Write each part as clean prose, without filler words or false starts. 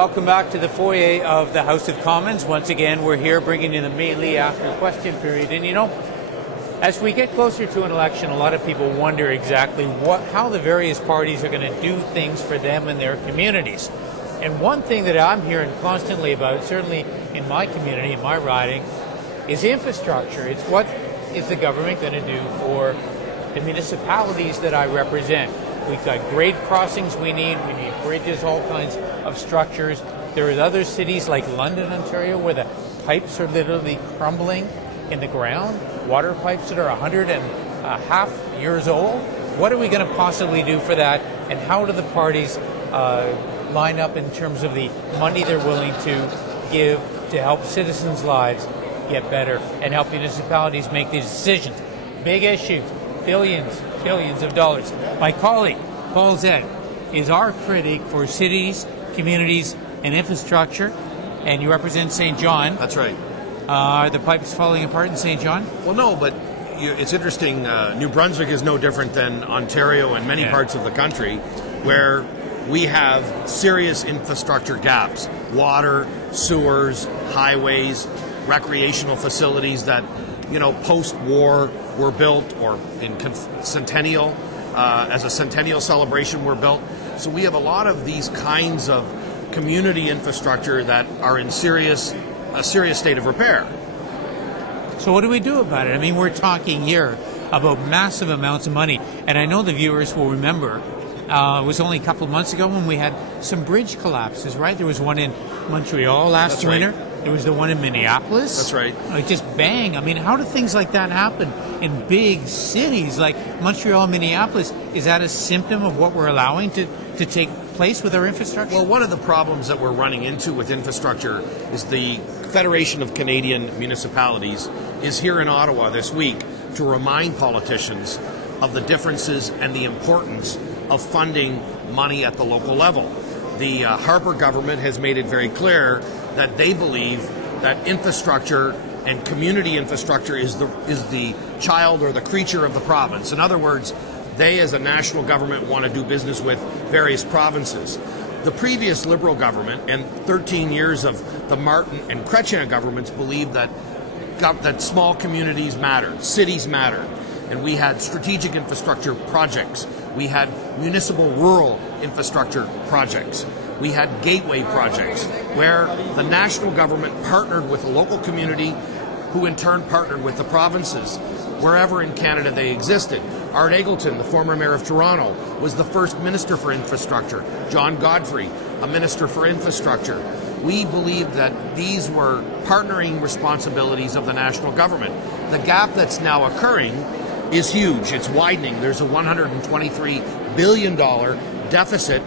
welcome back to the foyer of the House of Commons. Once again, we're here bringing you the mainly after question period. And you know, as we get closer to an election, a lot of people wonder exactly how the various parties are going to do things for them and their communities. And one thing that I'm hearing constantly about, certainly in my community, in my riding, is infrastructure. It's what is the government going to do for the municipalities that I represent. We've got grade crossings we need bridges, all kinds of structures. There are other cities like London, Ontario, where the pipes are literally crumbling in the ground, water pipes that are 100.5 years old. What are we going to possibly do for that, and how do the parties line up in terms of the money they're willing to give to help citizens' lives get better and help municipalities make these decisions? Big issues, billions of dollars. My colleague, Paul Zed, is our critic for cities, communities, and infrastructure, and you represent St. John. That's right. Are the pipes falling apart in St. John? Well, no, but it's interesting. New Brunswick is no different than Ontario and many parts of the country where we have serious infrastructure gaps. Water, sewers, highways, recreational facilities that, post-war were built, or in centennial, as a centennial celebration were built. So we have a lot of these kinds of community infrastructure that are in a serious state of repair. So what do we do about it? I mean, we're talking here about massive amounts of money. And I know the viewers will remember, it was only a couple of months ago when we had some bridge collapses, right? There was one in Montreal last winter. Right. There was the one in Minneapolis. That's right. Like just bang. I mean, how do things like that happen in big cities like Montreal and Minneapolis? Is that a symptom of what we're allowing to take place with our infrastructure? Well, one of the problems that we're running into with infrastructure is the Federation of Canadian Municipalities is here in Ottawa this week to remind politicians of the differences and the importance of funding money at the local level. The Harper government has made it very clear that they believe that infrastructure and community infrastructure is the child or the creature of the province. In other words, they as a national government want to do business with various provinces. The previous Liberal government and 13 years of the Martin and Chrétien governments believed that small communities mattered, cities mattered, and we had strategic infrastructure projects. We had municipal rural infrastructure projects. We had gateway projects where the national government partnered with the local community, who in turn partnered with the provinces, wherever in Canada they existed. Art Eggleton, the former mayor of Toronto, was the first minister for infrastructure. John Godfrey, a minister for infrastructure. We believe that these were partnering responsibilities of the national government. The gap that's now occurring is huge. It's widening. There's a $123 billion deficit,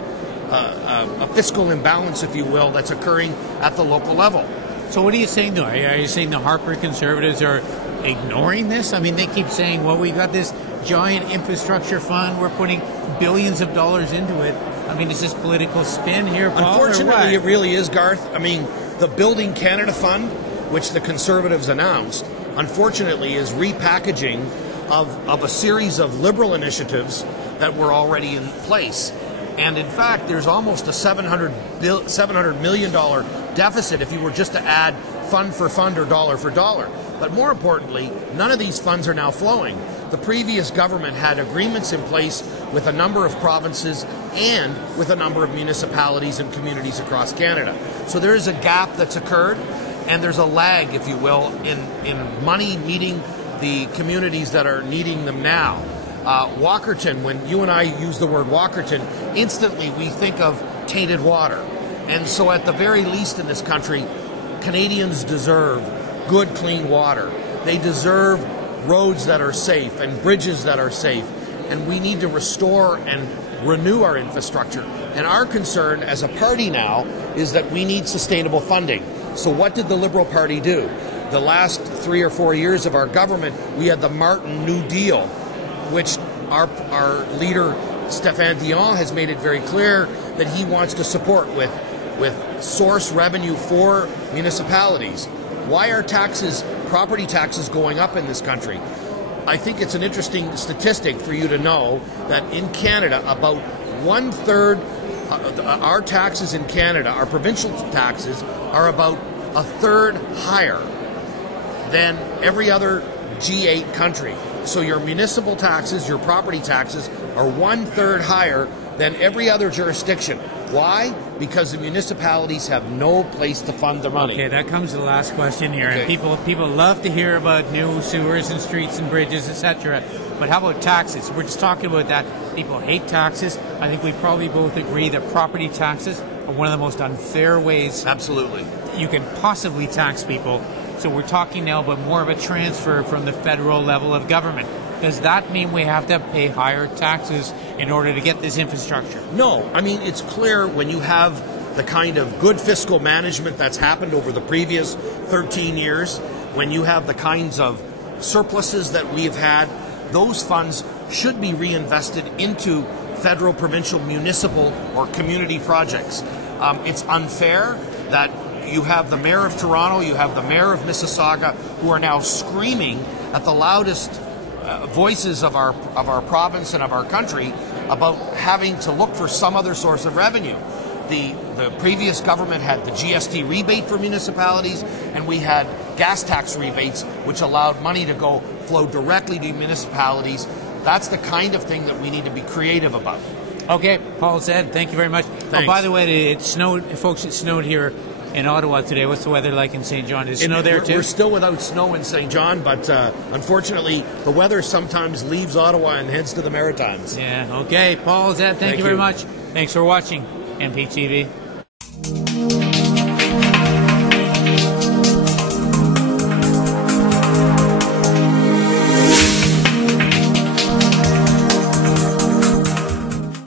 a fiscal imbalance, if you will, that's occurring at the local level. So what are you saying, though? Are you saying the Harper Conservatives are ignoring this? I mean, they keep saying, well, we got this giant infrastructure fund, we're putting billions of dollars into it. I mean, is this political spin here, Paul? Unfortunately, it really is, Garth. I mean, the Building Canada Fund, which the Conservatives announced, unfortunately is repackaging of a series of Liberal initiatives that were already in place. And in fact, there's almost a $700 million deficit if you were just to add fund for fund or dollar for dollar. But more importantly, none of these funds are now flowing. The previous government had agreements in place with a number of provinces and with a number of municipalities and communities across Canada. So there is a gap that's occurred, and there's a lag, if you will, in money meeting the communities that are needing them now. Walkerton, when you and I use the word Walkerton, instantly we think of tainted water. And so at the very least in this country, Canadians deserve good, clean water. They deserve roads that are safe and bridges that are safe. And we need to restore and renew our infrastructure. And our concern as a party now is that we need sustainable funding. So what did the Liberal Party do? The last 3 or 4 years of our government, we had the Martin New Deal, which our leader, Stéphane Dion, has made it very clear that he wants to support with source revenue for municipalities. Why are property taxes going up in this country? I think it's an interesting statistic for you to know that in Canada, about 1/3 Our taxes in Canada, our provincial taxes, are about a third higher than every other G8 country. So your municipal taxes, your property taxes, are 1/3 higher than every other jurisdiction. Why? Because the municipalities have no place to fund their money. Okay, that comes to the last question here. Okay. And people love to hear about new sewers and streets and bridges, etc. But how about taxes? We're just talking about that. People hate taxes. I think we probably both agree that property taxes are one of the most unfair ways Absolutely. you can possibly tax people. So we're talking now about more of a transfer from the federal level of government. Does that mean we have to pay higher taxes in order to get this infrastructure? No, I mean, it's clear when you have the kind of good fiscal management that's happened over the previous 13 years, when you have the kinds of surpluses that we've had, those funds should be reinvested into federal, provincial, municipal, or community projects. It's unfair that you have the mayor of Toronto, you have the mayor of Mississauga, who are now screaming at the loudest voices of our province and of our country about having to look for some other source of revenue. The previous government had the GST rebate for municipalities, and we had gas tax rebates, which allowed money to flow directly to municipalities. That's the kind of thing that we need to be creative about. Okay, Paul Zed, thank you very much. Thanks. Oh, by the way, it snowed, folks. It snowed here in Ottawa today. What's the weather like in St. John? Is it snow there too? We're still without snow in St. John, but unfortunately, the weather sometimes leaves Ottawa and heads to the Maritimes. Yeah. Okay, Paul Zed, thank you very much. Thanks for watching MPTV.